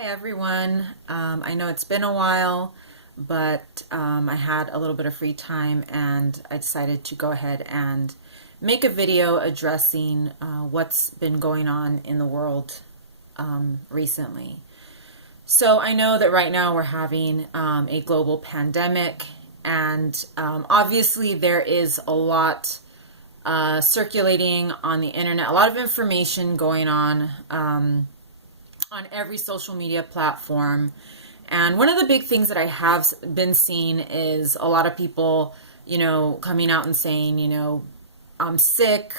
Hi everyone. I know it's been a while, but I had a little bit of free time and I decided to go ahead and make a video addressing what's been going on in the world recently. So I know that right now we're having a global pandemic, and obviously there is a lot circulating on the internet, a lot of information going on every social media platform. And one of the big things that I have been seeing is a lot of people, coming out and saying, I'm sick,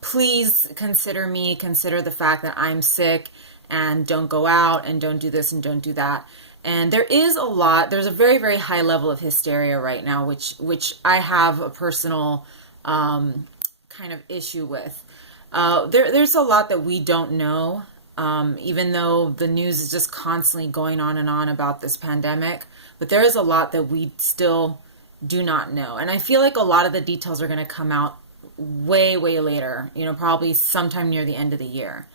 please consider the fact that I'm sick and don't go out and don't do this and don't do that. And there's a very, very high level of hysteria right now, which I have a personal kind of issue with. There's a lot that we don't know. Even though the news is just constantly going on and on about this pandemic, but there is a lot that we still do not know. And I feel like a lot of the details are going to come out way, way later, probably sometime near the end of the year.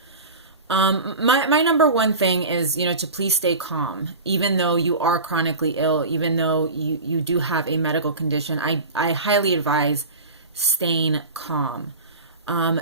My number one thing is, to please stay calm, even though you are chronically ill, even though you do have a medical condition. I highly advise staying calm.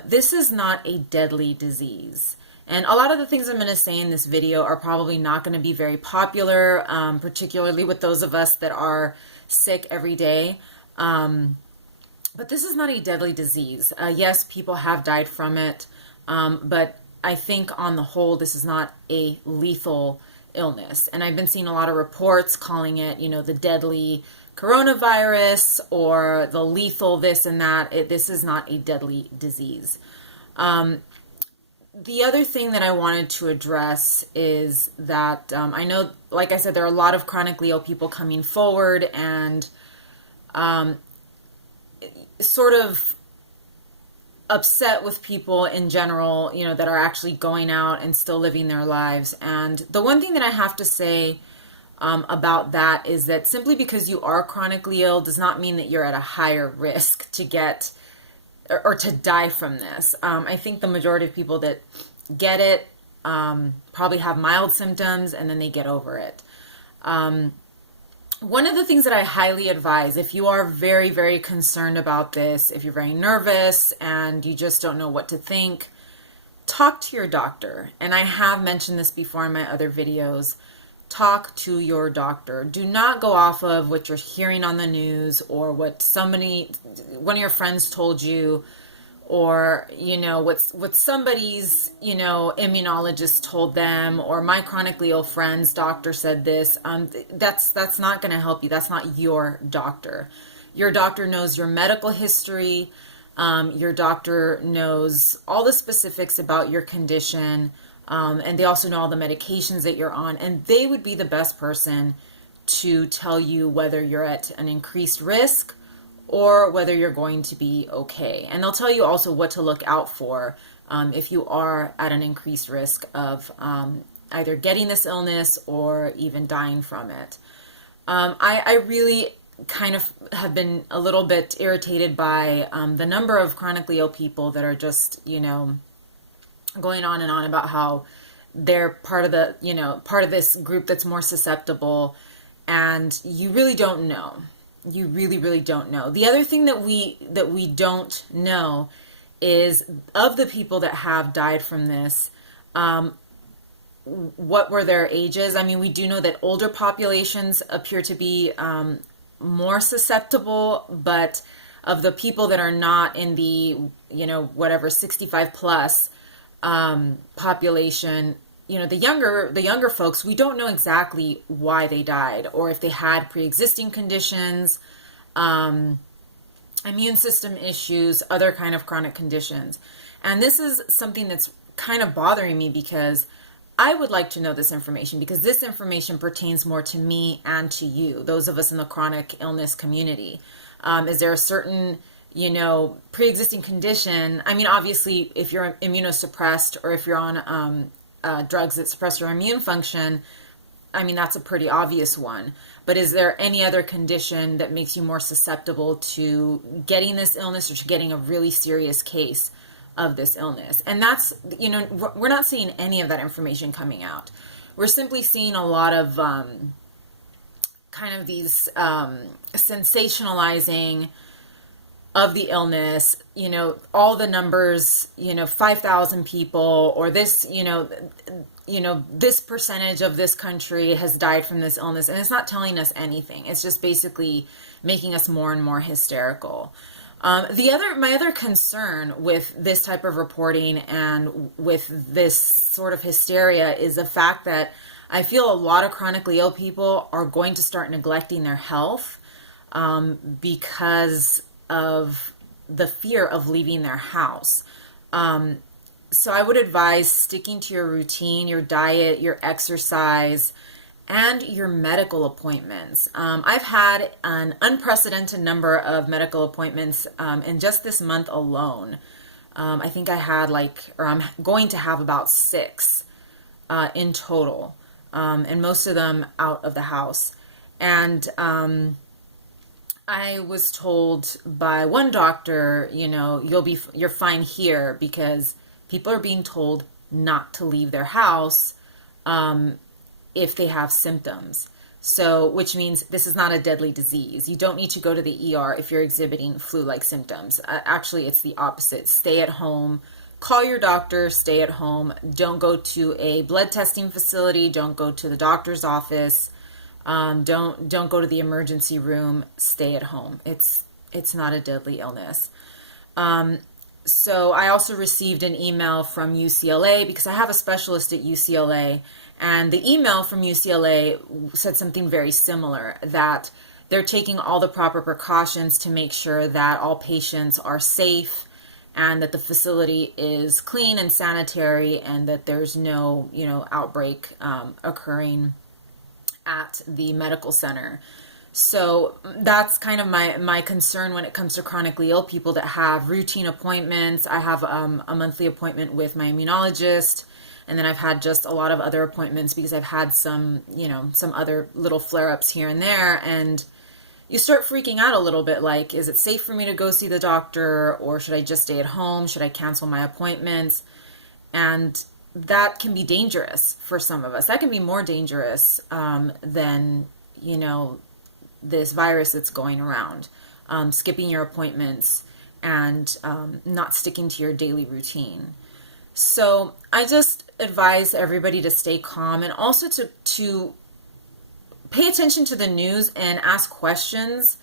This is not a deadly disease. And a lot of the things I'm going to say in this video are probably not going to be very popular, particularly with those of us that are sick every day. But this is not a deadly disease. Yes, people have died from it, but I think on the whole, this is not a lethal illness. And I've been seeing a lot of reports calling it, the deadly coronavirus or the lethal this and that. This is not a deadly disease. The other thing that I wanted to address is that I know, like I said, there are a lot of chronically ill people coming forward and sort of upset with people in general, that are actually going out and still living their lives. And the one thing that I have to say about that is that simply because you are chronically ill does not mean that you're at a higher risk to get or to die from this. I think the majority of people that get it probably have mild symptoms and then they get over it. One of the things that I highly advise, if you are very, very concerned about this, if you're very nervous and you just don't know what to think, talk to your doctor. And I have mentioned this before in my other videos. Talk to your doctor. Do not go off of what you're hearing on the news or what one of your friends told you, or, what somebody's, immunologist told them, or my chronically ill friend's doctor said this. That's not going to help you. That's not your doctor. Your doctor knows your medical history. Your doctor knows all the specifics about your condition. And they also know all the medications that you're on, and they would be the best person to tell you whether you're at an increased risk or whether you're going to be okay. And they'll tell you also what to look out for if you are at an increased risk of either getting this illness or even dying from it. I really kind of have been a little bit irritated by the number of chronically ill people that are just, going on and on about how they're part of this group that's more susceptible, and you really don't know. You really, really don't know. The other thing that we don't know is, of the people that have died from this, what were their ages? I mean, we do know that older populations appear to be more susceptible, but of the people that are not in the, 65 plus population, the younger folks, we don't know exactly why they died, or if they had pre-existing conditions, immune system issues, other kind of chronic conditions. And this is something that's kind of bothering me, because I would like to know this information, because this information pertains more to me and to you, those of us in the chronic illness community. Is there a certain pre-existing condition? I mean, obviously, if you're immunosuppressed or if you're on drugs that suppress your immune function, I mean, that's a pretty obvious one. But is there any other condition that makes you more susceptible to getting this illness or to getting a really serious case of this illness. And that's, you know, we're not seeing any of that information coming out. We're simply seeing a lot of kind of these sensationalizing of the illness, you know, all the numbers, you know, 5,000 people, or this, this percentage of this country has died from this illness. And it's not telling us anything. It's just basically making us more and more hysterical. My other concern with this type of reporting and with this sort of hysteria is the fact that I feel a lot of chronically ill people are going to start neglecting their health because of the fear of leaving their house. So I would advise sticking to your routine, your diet, your exercise, and your medical appointments. I've had an unprecedented number of medical appointments in just this month alone. I think I had I'm going to have about 6 in total, and most of them out of the house. And I was told by one doctor, you know, you're fine here, because people are being told not to leave their house if they have symptoms. So, which means this is not a deadly disease. You don't need to go to the ER if you're exhibiting flu-like symptoms. Actually, it's the opposite. Stay at home. Call your doctor. Stay at home. Don't go to a blood testing facility. Don't go to the doctor's office. Don't go to the emergency room. Stay at home. It's not a deadly illness. So I also received an email from UCLA, because I have a specialist at UCLA, and the email from UCLA said something very similar, that they're taking all the proper precautions to make sure that all patients are safe and that the facility is clean and sanitary, and that there's no, outbreak occurring at the medical center. So that's kind of my concern when it comes to chronically ill people that have routine appointments. I have a monthly appointment with my immunologist, and then I've had just a lot of other appointments because I've had some other little flare-ups here and there, and you start freaking out a little bit, like, is it safe for me to go see the doctor, or should I just stay at home? Should I cancel my appointments? And that can be dangerous for some of us. That can be more dangerous than, this virus that's going around, skipping your appointments and not sticking to your daily routine. So I just advise everybody to stay calm, and also to pay attention to the news and ask questions.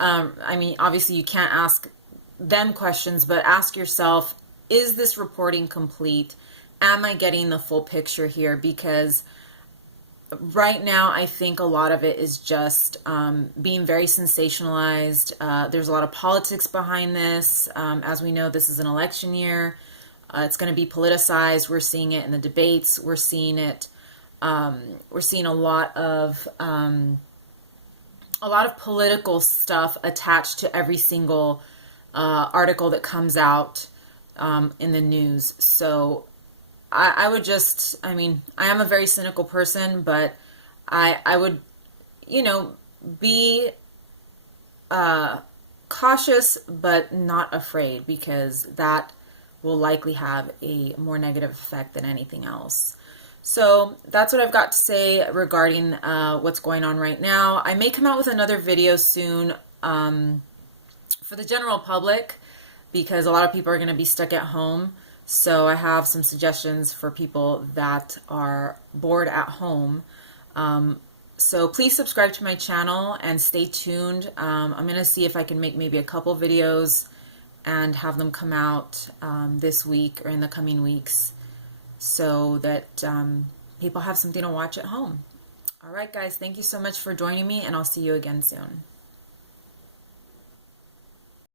Obviously you can't ask them questions, but ask yourself, is this reporting complete? Am I getting the full picture here? Because right now, I think a lot of it is just being very sensationalized. There's a lot of politics behind this. As we know, this is an election year. It's going to be politicized. We're seeing it in the debates. We're seeing it. We're seeing a lot of political stuff attached to every single article that comes out in the news. So I would just, I am a very cynical person, but I would, be cautious, but not afraid, because that will likely have a more negative effect than anything else. So that's what I've got to say regarding what's going on right now. I may come out with another video soon for the general public, because a lot of people are going to be stuck at home. So I have some suggestions for people that are bored at home. So please subscribe to my channel and stay tuned. I'm going to see if I can make maybe a couple videos and have them come out this week or in the coming weeks, so that people have something to watch at home. All right, guys, thank you so much for joining me, and I'll see you again soon.